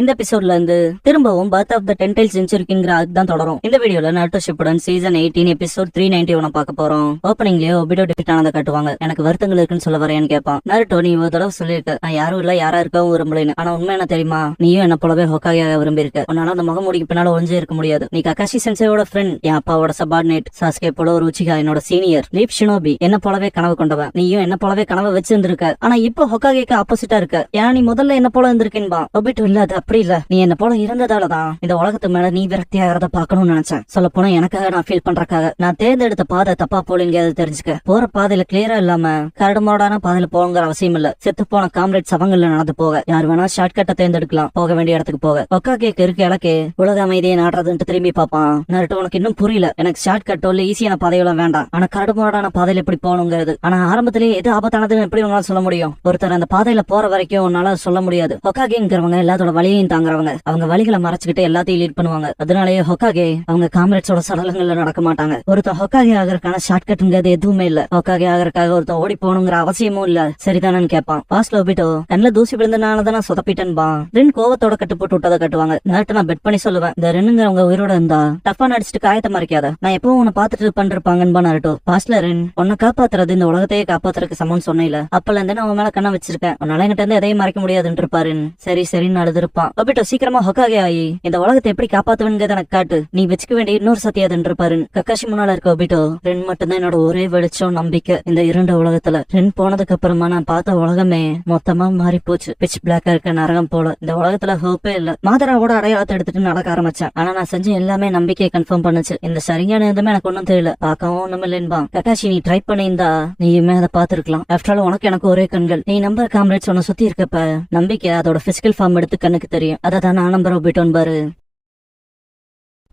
இந்த எபிசோட்ல இருந்து திரும்பவும் பர்த் ஆஃப் த டென்டைல் செஞ்சுரிக்குங்கிற அதுதான் தொடரும். இந்த வீடியோல நாருட்டோ ஷிப்புடன் சீசன் 18 எபிசோட் 391 பார்க்க போறோம். ஓப்பனிங்லயே ஒபிட்டோ டிஃபிட் ஆனதை காட்டுவாங்க. எனக்கு வருத்தங்கள் இருக்குன்னு சொல்ல வரேன்னு கேட்பான். நாருட்டோ, நீ ஒரு தடவை சொல்லிருக்க நான் யாரும் இல்ல யாரா இருக்கவும் விரும்பலன்னு. ஆனா உண்மை என்ன தெரியுமா, நீயும் என்ன போலவே ஹோக்காகியாக விரும்பி இருக்க. உன்னால அந்த முகமூடிக்கு பின்னால ஒளிஞ்சே இருக்க முடியாது. நீ ககாஷி சென்சேயோட ஃப்ரெண்ட், என் அப்பாவோட சபார்டினேட், சாஸ்கே போல ஒரு உச்சிகா என்னோட சீனியர், லீப் ஷினோபி என்ன போலவே கனவு கொண்டவன். நீயும் என்ன போலவே கனவை வச்சிருந்திருக்க. ஆனா இப்போ ஹோக்காகிக்கு ஆப்போசிட்டா இருக்க. ஏன்னா நீ முதல்ல என்ன போல இருந்திருக்கேன்பா. ஒபிட்டோ, இல்ல அது அப்படி இல்ல, நீ என்ன போல இருந்ததாலதான் இந்த உலகத்து மேல நீ விரக்தி ஆகிறத பாக்கணும்னு நினைச்சேன். சொல்ல போனா எனக்காக நான் ஃபீல் பண்றக்காக. நான் தேர்ந்தெடுத்த பாதை தப்பா போலீங்க தெரிஞ்சுக்க. போற பாதையில கிளியரா இல்லாம கரடுமோடான பாதையில போங்கிற அவசியம் இல்ல. செத்து போன காம்ரேட் சவங்கள்ல நடந்து போக யார் வேணா ஷார்ட் கட்டை தேர்ந்தெடுக்கலாம். போக வேண்டிய இடத்துக்கு போக. ஹோக்காகிக்கு இருக்க இலக்கே உலக அமைதியை நாடுறதுன்ட்டு திரும்பி பாப்பான். நாருட்டோ, உனக்கு இன்னும் புரியல. எனக்கு ஷார்ட் கட்டோ இல்ல ஈஸியான பாதையெல்லாம் வேண்டாம். ஆனா கரடுமோடான பாதையில எப்படி போகணுங்கிறது. ஆனா ஆரம்பத்திலேயே எது ஆபத்தானதுன்னு எப்படி உங்களால சொல்ல முடியும்? ஒருத்தர் அந்த பாதையில போற வரைக்கும் உன்னால சொல்ல முடியாது. ஹோக்காகிங்கிறவங்க எல்லாத்தோட வழியையும் தாங்குறவங்க. அவங்க வழிகளை மறைச்சுக்கிட்டு எல்லாத்தையும் லீட் பண்ணுவாங்க. அதனாலேயே ஹோக்காகே அவங்க காம்ரேட்ஸோட சடலங்கள்ல நடக்க மாட்டாங்க. ஒருத்தர் ஹோக்காகே ஆகிறதுக்கான ஷார்ட் கட்டுங்கிறது எதுவுமே இல்ல. ஹோக்காகே ஆகிறதுக்காக ஒருத்தர் ஓடி போகணுங்கிற அவசியமும் இல்ல. சரிதானு கேட்பான். பாஸ்ல ஒபிட்டோ, கண்ணுல தூசி விழுந்தனாலதான் நான் சொதப்பிட்டேன்பா. ரென் கோவத்தோட கட்டு போட்டு விட்டதை கட்டுவாங்க. நாட்டு நான் பெட் பண்ணி சொல்லுவேன், இந்த ரென்னுங்கிறவங்க உயிரோட இருந்தா டப்பா நடிச்சுட்டு காயத்தை மறைக்காத. நான் எப்பவும் உன்னை பாத்துட்டு பண்ணிருப்பாங்கன்னு நாருட்டோ. பாஸ்ல ரென், உன்னை காப்பாத்துறது இந்த உலகத்தையே காப்பாத்துறதுக்கு சமம்னு சொன்னேன். அப்பல இருந்து நான் உன் மேல கண்ண வச்சிருக்கேன். உன்னால என்கிட்ட இருந்து எதையும் மறைக்க முடியாதுன்னு இருப்பாரு. சரி சரின்னு அழுதுருப்பான். ஒபிட்டோ, சீக்கிரமா ஹோக்காகே ஆகி இந்த உலகத்தை எப்படி காப்பாத்துவன்கிறத எனக்கு காட்டு. நீ வச்சுக்க வேண்டிய இன்னொரு சத்தியாதுன்னு இருப்பாரு. கக்காஷி முன்னால இருக்க ஒபிட்டோ, ரென் மட்டும்தான் என்னோட ஒரே வெளிச்சம் நம்பிக்கை இந்த இருண்ட உலகத்துல. ரென் போனதுக்கு அப்புறமா நான் பார்த்த உலகமே மொத்தமா மாறி போச்சு. பிச் பிளாக்கா இருக்க நரகம் போல. இந்த உலகத்துல ஹோப்பே இல்ல. மாதராவோட அடையாளத்தை எடுத்துட்டு நடக்க ஆரம்பிச்சேன். ஆனா நான் செஞ்ச எல்லாமே நம்பிக்கையை கன்ஃபார்ம் பண்ணுச்சு. இந்த சரியான எதுவுமே எனக்கு ஒன்னும் தெரியல. பார்க்கவும் ஒண்ணும் இல்லைன்பா. கக்காஷி, நீ ட்ரை பண்ணியிருந்தா நீயுமே அதை பாத்துருக்கலாம். ஆஃப்டர் ஆல் உனக்கு எனக்கு ஒரே கண்கள். நீ நம்பர் காம்ரேட்ஸ் உன்னை சுத்தி இருக்கப்ப நம்பிக்கை அதோட பிசிக்கல் ஃபார்ம் எடுத்து கண்ணுக்கு தெரியும். அதை தான் நான் நம்பர் ஒபிட்டோன்னு பாரு.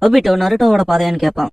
ஒபிட்டோ, நாருட்டோவோட பாதையான்னு கேட்பான்.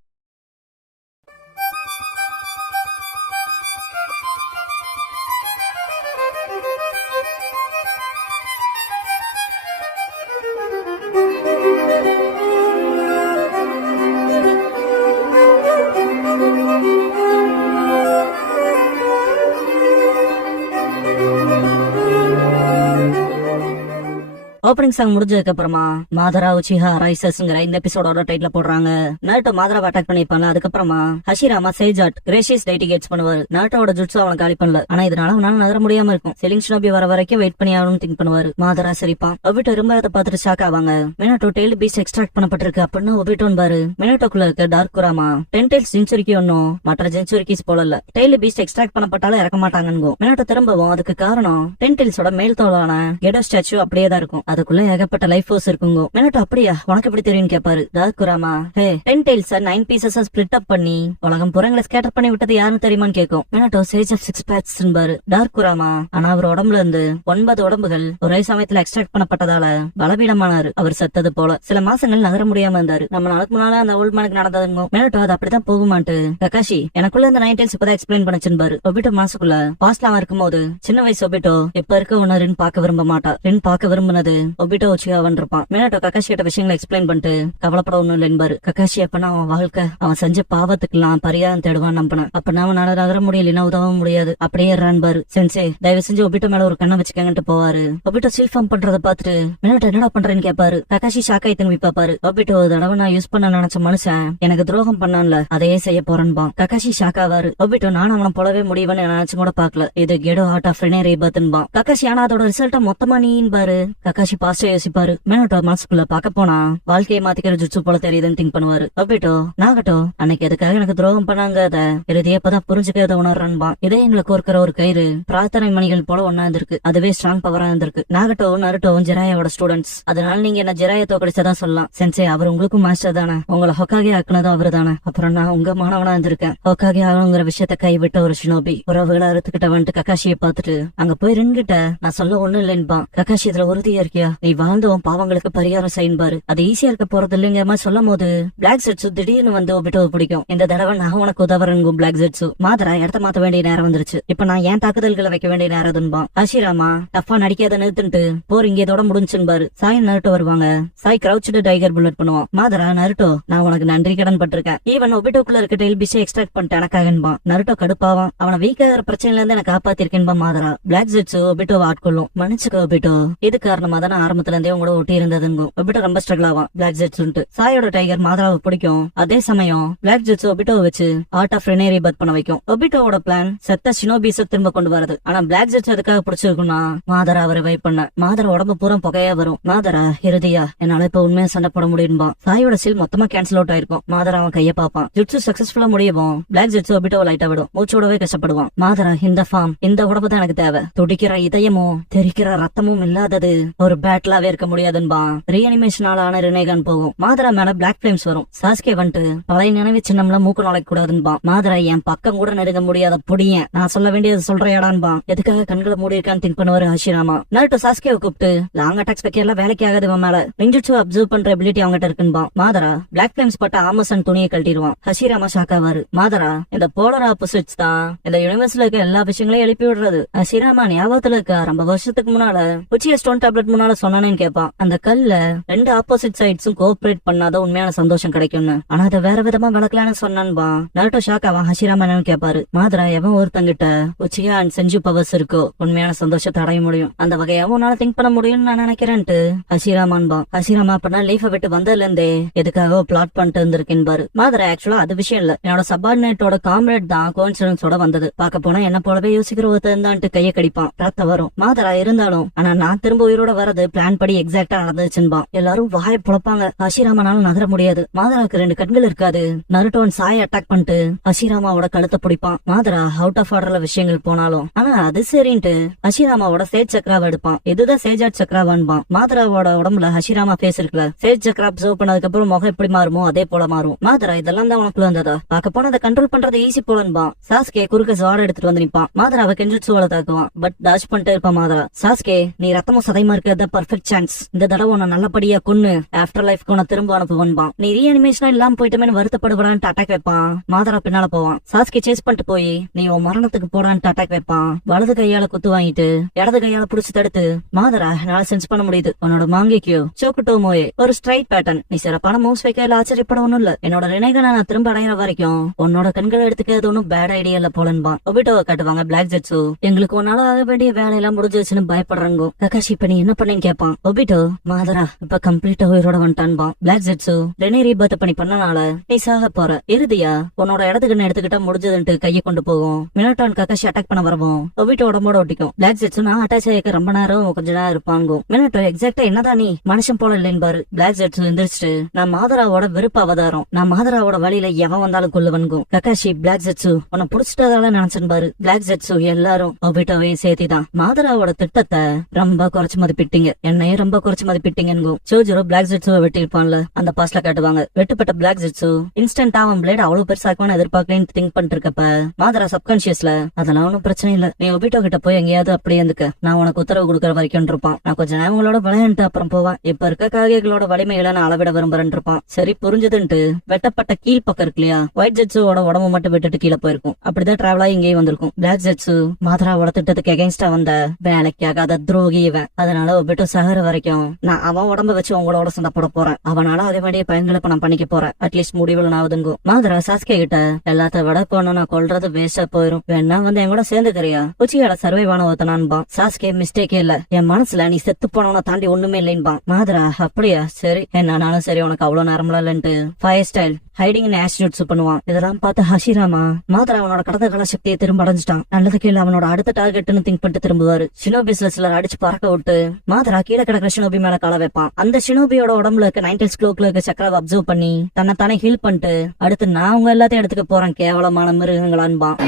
ஓப்பனிங் சாங் முடிஞ்சதுக்கு அப்புறமா மாதரா உச்சிஹா ரைசஸ்ங்கிற இந்த எபிசோடோட டைட்டில் போடுறாங்க. நாருட்டோ மாதராவை அட்டாக் பண்ணிருப்பாங்க. அதுக்கப்புறமா ஹஷிராமா சேஜாட் கிரேஷியஸ் டைட்டிகேட்ஸ் பண்ணுவாரு. நாருட்டோட ஜுட்ஸு அவனை காலி பண்ணல. ஆனா இதனால அவனால நகர முடியாம இருக்கும். செலிங் ஷினோபி வர வரைக்கும் வெயிட் பண்ணி ஆகணும்னு திங்க் பண்ணுவாரு. மாதரா சிரிப்பான். ஒபிட்டோ இரும்பறத பார்த்துட்டு ஷாக் ஆவாங்க. மினோட்டோ டெய்ல் பீஸ் எக்ஸ்ட்ராக்ட் பண்ணப்பட்டிருக்கு அப்படின்னு ஒபிட்டோன்னு பாரு. மினோட்டோக்குள்ள இருக்க டார்க் குராமா டென்டைல் செஞ்சுரிக்கு ஒன்னும் மற்ற செஞ்சுரிக்கிஸ் போல இல்ல. டெய்ல் பீஸ் எக்ஸ்ட்ராக்ட் பண்ணப்பட்டாலும் இறக்க மாட்டாங்க. மினோட்டோ திரும்பவும் அதுக்கு காரணம் டென்டைல்ஸோட மேல் தோலான கெடோ ஸ்டாச்சு அப்படியே தான் இருக்கும். அதுக்குள்ள ஏகப்பட்ட லைஃப் ஃபோர்ஸ் இருக்குங்க. மினோட்டோ, அப்படியா, உனக்கு எப்படி தெரியும் கேட்பாரு. டார்க் குராமா, ஹே, 10 tails 9 pieces ஸ்பிளிட் அப் பண்ணி உலகம் புறங்களை ஸ்கேட்டர் பண்ணி விட்டது யாருன்னு தெரியுமான்னு கேட்கும். மினோட்டோ, சேஜ் ஆஃப் 6 paths பாரு. டார்க் குராமா, ஆனா அவர் உடம்புல இருந்து 9 உடம்புகள் ஒரே சமயத்துல எக்ஸ்ட்ராக்ட் பண்ணப்பட்டதால பலவீனமானாரு. அவர் செத்தது போல சில மாசங்கள் நகர முடியாம இருந்தாரு. நம்ம நாளுக்கு முன்னால அந்த ஓல்ட் மேனுக்கு நடந்ததுங்க. மினோட்டோ, அது அப்படிதான் போகுமான்ட்டு ககாஷி எனக்குள்ள இந்த 9 tails இப்பதான் எக்ஸ்பிளைன் பண்ணுச்சுன்னு பாரு. ஒபிட்டோ மனசுக்குள்ள பாஸ்லாம் இருக்கும்போது சின்ன வயசு ஒபிட்டோ இப்ப இருக்க உன்ன ரென் பார்க்க விரும்ப மாட்டா. ரென் பார்க்க விரும்பினது ஒபிட்டோ உச்சிகாவன் இருப்பான். மினோட்டோ ககாஷி கிட்ட விஷயங்களை எக்ஸ்பிளைன் பண்ணிட்டு கவலைப்பட ஒண்ணும் இல்லைன்னு ககாஷி அப்பனா அவன் வாழ்க்கை அவன் செஞ்ச பாவத்துக்குலாம் பரிகாரம் தேடுவான் நம்பினேன். அப்ப அவனால நகர முடியலன்னா உதவ முடியாது. அப்படியே பாரு. சென்சே, தயவு செஞ்சு ஒபிட்டோ மேல ஒரு கண்ணை வச்சுக்கங்கன்ட்டு போவாரு. ஒபிட்டோ சீல் ஃபார்ம் பண்றத பாத்துட்டு மினோட்டோ என்னடா பண்றேன்னு கேட்பாரு. ககாஷி ஷாக்காய் திரும்பி பாப்பாரு. ஒபிட்டோ, ஒரு தடவை நான் யூஸ் பண்ண நினைச்ச மனுஷன் எனக்கு துரோகம் பண்ணான்ல, அதையே செய்ய போறேன்பா. ககாஷி ஷாக்காவாரு. ஒபிட்டோ, நானும் அவனை போலவே முடியும்னு நினைச்சு கூட பாக்கல. இது கெடோ ஹார்ட் ஆஃப் ரெனே ரீபர்த்ன்பா. ககாஷி, ஆனா அதோட ரிசல்ட்ட மொத்தமா நீன்னு பாரு. ககாஷி பாஸ்டா யோசிப்பாரு. மினோட்டோ மனசுக்குள்ள பாக்க போனா வாழ்க்கையை மாத்திக்கிற ஜுட்சு போல தெரியுதுன்னு திங்க் பண்ணுவாரு. ஒபிட்டோ, நாகட்டோ, அன்னைக்கு எதுக்காக எனக்கு துரோகம் பண்ணாங்க அத இறுதியே இப்பதான் புரிஞ்சுக்கிறத உணர்றான்பா. இதே எங்களுக்கு ஒருக்கிற ஒரு கயிறு பிரார்த்தனை மணிகள் போல ஒன்னா இருந்திருக்கு. அதுவே ஸ்ட்ராங் பவரா இருந்திருக்கு. நாகட்டோ நாருட்டோவும் ஜெராயோட ஸ்டூடெண்ட்ஸ். அதனால நீங்க என்ன ஜெராய தோக்கடிச்சதான் சொல்லலாம். சென்சே, அவர் உங்களுக்கும் மாஸ்டர் தானே. உங்களை ஹோக்காகே ஆக்குனதும் அவரு தானே. அப்புறம் நான் உங்க மாணவனா இருந்திருக்கேன். ஹோக்காகே ஆகணுங்கிற விஷயத்த கைவிட்ட ஒரு ஷினோபி உறவுகளை அறுத்துக்கிட்ட வந்துட்டு ககாஷியை பார்த்துட்டு அங்க போய் ரென்கிட்ட நான் சொல்ல ஒண்ணு இல்லைன்பா. ககாஷி, இதுல உறுதியா இருக்கியா? நீ வாழ்ந்தவன் பாவங்களுக்கு பரிகாரம் செய்யும்பாரு. அது ஈஸியா இருக்க போறது இல்லைங்க சொல்லும் போது பிளாக் ஜெட்ஸு திடீர்னு வந்து ஒபிட்டோவை பிடிக்கும். இந்த தடவை நான் உனக்கு உதவுறேங்கும் பிளாக் ஜெட்ஸு. மாதரா இடத்த மாத்த வேண்டிய நேரம் வந்துருச்சு. இப்ப நான் ஏன் தாக்குதல்களை வைக்க வேண்டிய நேரம்பா. ஹஷிராமா, டஃபா நடிக்காத நிறுத்துட்டு போர் இங்க இதோட முடிஞ்சுன்னு சாய் நாருட்டோ வருவாங்க. சாய் கிரவுச்டு டைகர் புல்லட் பண்ணுவான். மாதரா, நாருட்டோ, நான் உனக்கு நன்றி கடன் பட்டிருக்கேன். ஈவன் ஒபிட்டோக்குள்ள இருக்க டெயில் பிஷை எக்ஸ்ட்ராக்ட் பண்ணிட்டு எனக்காகன்பா. நாருட்டோ கடுப்பாவான். அவனை வீக்காகிற பிரச்சனைல இருந்து எனக்கு காப்பாத்திருக்கேன்பா. மாதரா, பிளாக் ஜெட்ஸு ஒபிட்டோவை ஆட்கொள்ளும். மன்னிச்சுக்க ஒபிட்டோ, இது காரணமா தான் தானே ஆரம்பத்துல இருந்தே உங்களோட ஒட்டி இருந்ததுங்க. ஒபிட்டோ ரொம்ப ஸ்ட்ரகிள் ஆவான் பிளாக் ஜெட்ஸ். சாயோட டைகர் மாதராவை பிடிக்கும். அதே சமயம் பிளாக் ஜெட்ஸ் ஒபிட்டோவை வச்சு ஆர்ட் ஆஃப் ரெனே ரீபர்த் பண்ண வைக்கும். ஒபிட்டோவோட பிளான் செத்த ஷினோபிஸ திரும்ப கொண்டு வரது. ஆனா பிளாக் ஜெட்ஸ் எதுக்காக பிடிச்சிருக்குன்னா மாதரா அவரை வெயிட் பண்ண. மாதரா உடம்பு பூரா புகையா வரும். மாதரா இறுதியா என்னால இப்ப உண்மையா சண்டை போட முடியும்பா. சாயோட சீல் மொத்தமா கேன்சல் அவுட் ஆயிருக்கும். மாதரா அவன் கைய பாப்பான். ஜுட்ஸு சக்சஸ்ஃபுல்லா முடியவும் பிளாக் ஜெட்ஸ் ஒபிட்டோவை லைட்டா விடும். மூச்சோடவே கஷ்டப்படுவான். மாதரா இந்த ஃபார்ம் இந்த உடம்பு தான் எனக்கு தேவை. துடிக்கிற இதயமும் தெரிக்கிற ரத்தமும் இல்லாதது ஒரு பேட்லாவே இருக்க முடியாதுன்பா. ரீஅனிமேஷனால ஆன ரினேகான் போகும். மாதரா மேல பிளாக் பிளேம்ஸ் வரும். சாஸ்கே வந்துட்டு பழைய நினைவு சின்னம்ல மூக்கு நுழைக்க கூடாதுன்பா. மாதரா என் பக்கம் கூட நெருங்க முடியாத புடியன், நான் சொல்ல வேண்டியது சொல்றையாடான்பா. எதுக்காக கண்களை மூடி இருக்கான்னு திங்க் பண்ணுவாரு ஹஷிராமா. நருட்டோ சாஸ்கேவை கூப்பிட்டு லாங் அட்டாக்ஸ் வைக்கலாம் வேலைக்கு ஆகாது இவன் மேல. நிஞ்சுட்சு அப்சர்வ் பண்ற எபிலிட்டி அவங்ககிட்ட இருக்குன்பா. மாதரா பிளாக் பிளேம்ஸ் பட்ட ஆமசன் துணியை கழட்டிடுவான். ஹஷிராமா ஷாக் ஆவாரு. மாதரா இந்த போலர் ஆப்போசிட்ஸ் தான் இந்த யூனிவர்ஸ்ல இருக்க எல்லா விஷயங்களையும் எழுப்பி விடுறது. ஹஷிராமா ஞாபகத்துல இருக்கா ரொம்ப வருஷத்துக்கு முன்னால உச்சிய ஸ்டோன் டேப்லெட் முன்னால சொன்னானேன்னு கேட்பான். அந்த கல்ல ரெண்டு ஆப்போசிட் சைட்ஸும் கோஆபரேட் பண்ணாத உண்மையான சந்தோஷம் கிடைக்கும்னு. ஆனா அதை வேற விதமா விளக்கலான்னு சொன்னான்பா. நருட்டோ ஷாக் ஆவான். ஹஷிராமா என்னன்னு கேட்பாரு. மாதரா எவன் ஒருத்தங்கிட்ட உச்சியா அண்ட் செஞ்சு பவர்ஸ் இருக்கோ உண்மையான சந்தோஷத்தை அடைய முடியும். அந்த வகையாவும் உன்னால திங்க் பண்ண முடியும்னு நான் நினைக்கிறேன்ட்டு ஹஷிராமான்பா. ஹஷிராமா அப்பனா லீஃபை விட்டு வந்ததுல இருந்தே எதுக்காக பிளாட் பண்ணிட்டு இருந்திருக்கேன் பாரு. மாதரா ஆக்சுவலா அது விஷயம் இல்ல, என்னோட சபார்டினேட்டோட காம்ரேட் தான் கோயின்சிடன்ஸோட வந்தது. பார்க்க போனா என்ன போலவே யோசிக்கிற ஒருத்தன் தான் கைய கடிப்பான். ரத்தம் வரும். மாதரா இருந்தாலும் ஆனா நான் திரும்ப உயிரோட வரது பிளான் படி எக்ஸாக்டா நடந்துச்சுன்பா. எல்லாரும் வாய புழப்பாங்க. ஹஷிராமானால நகர முடியாது. மாதராக்கு ரெண்டு கண்கள் இருக்காது. நருட்டோன் சாயை அட்டாக் பண்ணிட்டு ஹஷிராமாவோட கழுத்தை பிடிப்பான். மாதரா அவுட் ஆஃப் ஆர்டர்ல விஷயங்கள் போனாலும் ஆனா அது சரின்ட்டு ஹஷிராமாவோட சேஜ் சக்ராவை எடுப்பான். இதுதான் சேஜாட் சக்ராவான்பான். மாதராவோட உடம்புல ஹஷிராமா பேஸ் இருக்குல்ல, சேஜ் சக்ரா அப்சர்வ் பண்ணதுக்கு அப்புறம் முகம் எப்படி மாறுமோ அதே போல மாறும். மாதரா இதெல்லாம் தான் உனக்குள்ள வந்ததா? பார்க்க போனா அதை கண்ட்ரோல் பண்றது ஈஸி போலன்பா. சாஸ்கே குறுக்க ஜார் எடுத்துட்டு வந்து நிப்பான். மாதராவை கெஞ்சுட்சுவால தாக்குவான். பட் டாஷ் பண்ணிட்டே இருப்பான் மாதரா. சாஸ்கே நீ ரத்தமும் சதைமா இருக்கிறத பர்ஃபெக்ட் சான்ஸ். இந்த தடவை உன்னை நல்லபடியா கொன்னு ஆஃப்டர் லைஃப் உன்னை திரும்ப அனுப்புவான்பா. நீ ரீஅனிமேஷனா இல்லாம போயிட்டமே வருத்தப்படுவான்னு அட்டாக் வைப்பான். மாதரா பின்னால போவான். சாஸ்கே சேஸ் பண்ணிட்டு போய் நீ உன் மரணத்துக்கு போடான்னு அட்டாக் வைப்பான். வலது கையால குத்து வாங்கிட்டு இடது கையால புடிச்சு தடுத்து மாதரா என்னால சென்ஸ் பண்ண முடியுது. உன்னோட மாங்கிக்கியோ சோக்குட்டோ மோயே ஒரு ஸ்ட்ரைட் பேட்டர்ன். நீ சிறப்பான மூவ்ஸ் வைக்கல ஆச்சரியப்பட ஒண்ணும் இல்ல. என்னோட நினைகளை நான் திரும்ப அடையிற வரைக்கும் உன்னோட கண்களை எடுத்துக்கிறது ஒன்னும் பேட் ஐடியா இல்ல போலன்பா. ஒபிட்டோவை காட்டுவாங்க. பிளாக் ஜெட்ஸு எங்களுக்கு உன்னால ஆக வேண்டிய வேலையெல்லாம் முடிஞ்சிருச்சுன்னு பயப்படுறாங்க. ககாஷி இப்ப நீ என்ன பண்ணேன்னு கேட்பான். ஒபிட்டோ மாதரா இப்ப கம்ப்ளீட்டா உயிரோட வந்துட்டான்பா. பிளாக் ஜெட்ஸு ரெனே ரீபர்த் பண்ணி பண்ணனால நீ சாக போற. இறுதியா உன்னோட இடத்துக்கு எடுத்துக்கிட்டா முடிஞ்சதுன்ட்டு கையை கொண்டு போகும். மினோட்டான் ககாஷி அட்டாக் பண்ண வரவும் ஒபிட்டோ உடம்போட ஒட்டிக்கும். பிளாக் ஜெட்ஸு நான் அட்டாச் ஆகிக்க ரொம்ப நேரம் கொஞ்ச நேரம் இருப்பாங்க. மினோட்டோ எக்ஸாக்டா என்னதான் நீ மனுஷன் போல இல்லைன்னு பாரு. பிளாக் ஜெட்ஸு எந்திரிச்சிட்டு நான் மாதராவோட வெறுப்பு அவதாரம், நான் மாதராவோட வழியில எவன் வந்தாலும் கொல்லுவன்கும். ககாஷி பிளாக் ஜெட்ஸு உன்னை புடிச்சிட்டதால நினைச்சேன் பாரு. பிளாக் ஜெட்ஸு எல்லாரும் ஒபிட்டோவையும் சேர்த்திதான் மாதராவோட திட்டத்தை ரொம்ப குறைச்சு மதிப்பிட்டீங்க, என்னையும் ரொம்ப குறைச்சு மதிப்பிட்டீங்க. சோஜரோ பிளாக் ஜெட்ஸுவை வெட்டிருப்பான்ல அந்த பாஸ்ட்ல காட்டுவாங்க. வெட்டுப்பட்ட பிளாக் ஜெட்ஸு இன்ஸ்டன்டா அவன் பிளேட் அவ்வளவு பெருசாக்குவான்னு எதிர்பார்க்கலன்னு திங்க் பண்ணிட்டு இருக்கப்ப மாதரா சப்கான்சியஸ்ல அதெல்லாம் ஒன்னும் பிரச்சனை இல்ல, நீ ஒபிட்டோ கிட்ட போய் எங்கேயாவது அப்படியே இருந்துக்க, நான் உனக்கு உத்தரவு கொடுக்கற வரைக்கும் இருப்பான். நான் கொஞ்ச நேரம் உங்களோட விளையாண்டு அப்புறம் போவான். இப்ப இருக்க காகைகளோட வலிமைகளை நான் அளவிட விரும்புறேன் இருப்பான். சரி புரிஞ்சதுன்ட்டு வெட்டப்பட்ட கீழ் பக்கம் இருக்கு இல்லையா, ஒயிட் ஜெட்ஸோட உடம்பு மட்டும் விட்டுட்டு கீழே போயிருக்கும். அப்படிதான் டிராவலா இங்கேயும் வந்திருக்கும். பிளாக் ஜெட்ஸு மாதராவோட திட்டத்துக்கு எகென்ஸ்டா வந்த வேலைக்காகாத துரோகி இவன். அதனால ஒபிட்டோ சகர வரைக்கும் நான் அவன் உடம்ப வச்சு உங்களோட சண்டை போட போறேன். அவனால அதே மாதிரியே பயன்களை இப்ப நான் பண்ணிக்க போறேன். அட்லீஸ்ட் முடிவுல நான் ஒதுங்கும். மாதரா சாஸ்கே கிட்ட எல்லாத்த விட போன நான் கொல்றது வேஸ்டா போயிரும், வேணா வந்து என் கூட சேர்ந்துக்கிறியா? உச்சியோட சர்வைவான ஒருத்தனான்பான். சாஸ்கே மிஸ்டேக்கே இல்ல, என் மனசுல நீ செத்து போனவன தாண்டி ஒண்ணுமே இல்லைன்பான். மாதரா அப்படியா சரி என்னாலும் சரி உனக்கு அவ்வளவு நேரம்ல இல்லன்ட்டு ஃபயர் ஸ்டைல் ஹைடிங் ஆஸ்டிடியூட்ஸ் பண்ணுவான். இதெல்லாம் பார்த்து ஹஷிராமா மாதரா அவனோட கடந்த கால சக்தியை திரும்ப அடைஞ்சிட்டான். நல்லது கீழே அவனோட அடுத்த டார்கெட்னு திங்க் பண்ணிட்டு திரும்புவாரு. ஷினோபிஸ்ல சிலர் அடிச்சு பறக்க விட்டு மாதரா கீழே கிடக்கிற ஷினோபி மேல கால வைப்பான். அந்த ஷினோபியோட உடம்புல இருக்க 90s க்ளோக்ல இருக்க சக்கராவை அப்சர்வ் பண்ணி தன்னை தானே ஹீல் பண்ணிட்டு அடுத்து நான் உங்க எல்லாத்தையும் எடுத்துக்க போறேன் கேவலமான மிருகங்களான்பான்.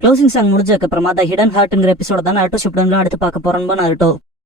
க்ளோசிங் சாங் முடிஞ்சதுக்கு அப்புறமா த ஹிடன் ஹார்ட்ங்கிற எபிசோட தான் நருட்டோ ஷிப்டன்ல அடுத்து பார்க்க போறோம் நருட்டோ.